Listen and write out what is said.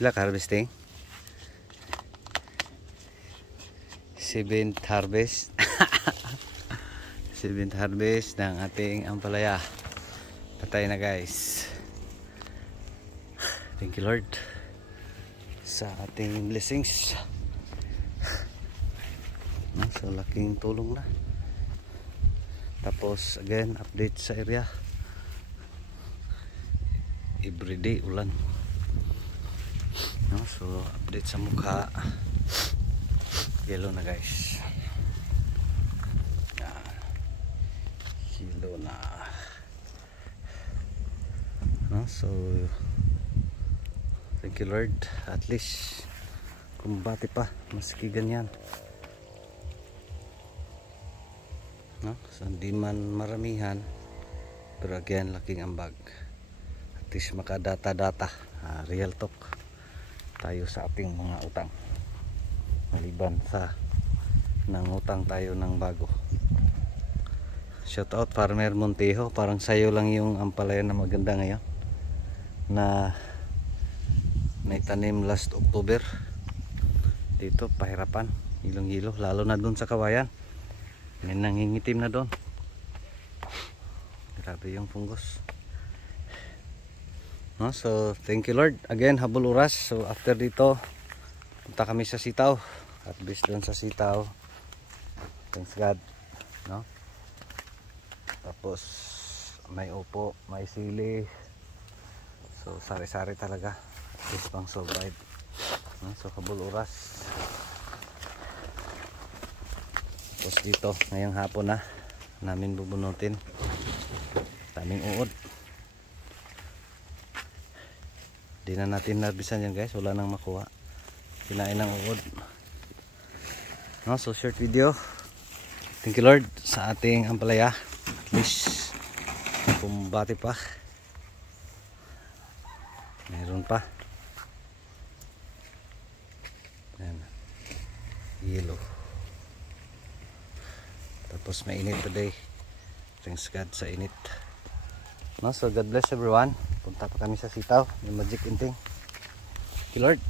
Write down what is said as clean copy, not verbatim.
Pila ka harvesting? 7th harvest. 7th harvest ng ating ampalaya. Patay na guys. Thank you Lord sa ating blessings. So laking tulong na. Tapos again update sa area. Everyday ulan. So update sa mukha. Yellow na guys. Yellow na. So thank you Lord, at least kumbati pa maski ganyan. So hindi man maramihan, pero again laking ambag. At least makadata-data, real talk tayo sa ating mga utang, maliban sa nangutang tayo ng bago. Shout out Farmer Montejo, parang sayo lang yung ampalaya na maganda ngayon na naitanim last October. Dito pahirapan, hilong-hilo, lalo na dun sa kawayan. May nangingitim na doon. Grabe yung fungus. So thank you Lord. Again habol oras. So after dito punta kami sa sitaw. At based doon sa sitaw, thanks God, no? Tapos may upo, may sili. So sari-sari talaga. At least pang survive. So habol oras. Tapos dito ngayong hapon na namin bubunutin. Daming uod. Di na natin narbisan yan guys, wala nang makuha. Kinain ng uod. So short video. Thank you Lord sa ating ampalaya. At least kumbati pa. Meron pa. Ayan. Yellow. Tapos mainit today. Thanks God sa init. So God bless everyone. Punta pa kami sa sitaw, yung Magic Inting. Thank you Lord.